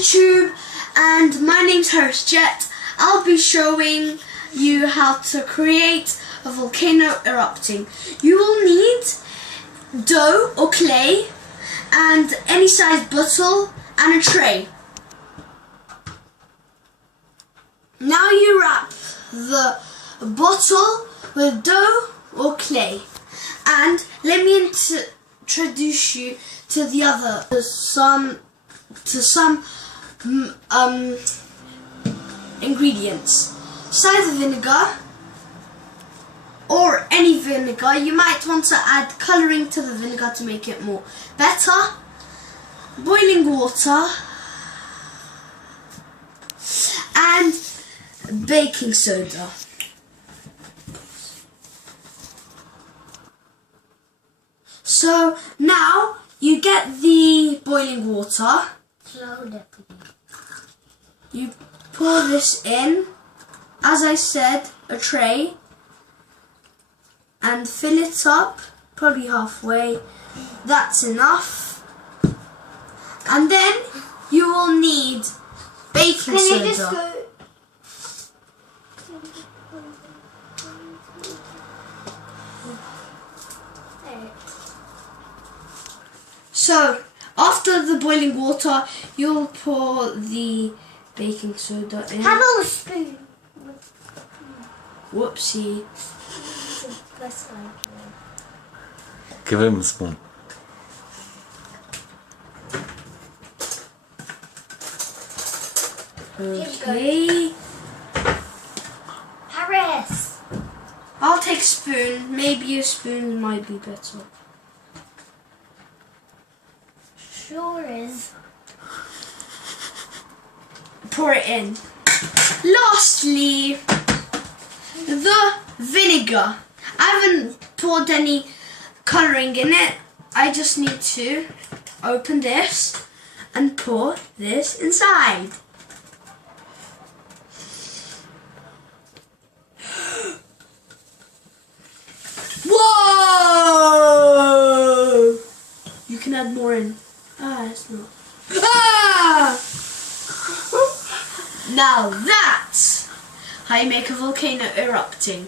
YouTube, and my name's Harris Jet. I'll be showing you how to create a volcano erupting. You will need dough or clay and any size bottle and a tray. Now you wrap the bottle with dough or clay, and let me introduce you to the other some ingredients. Cider vinegar or any vinegar. You might want to add colouring to the vinegar to make it more better. Boiling water and baking soda. So now you get the boiling water. You pour this in, as I said, a tray, and fill it up, probably halfway. That's enough. And then you will need baking soda. So, after the boiling water, you'll pour the baking soda in. Have a spoon. Whoopsie. Give him a spoon. Okay. Harris. I'll take a spoon. Maybe a spoon might be better. Sure is. Pour it in. Lastly, the vinegar. I haven't poured any colouring in it. I just need to open this and pour this inside. Whoa! You can add more in. It's not. Now that's how you make a volcano erupting.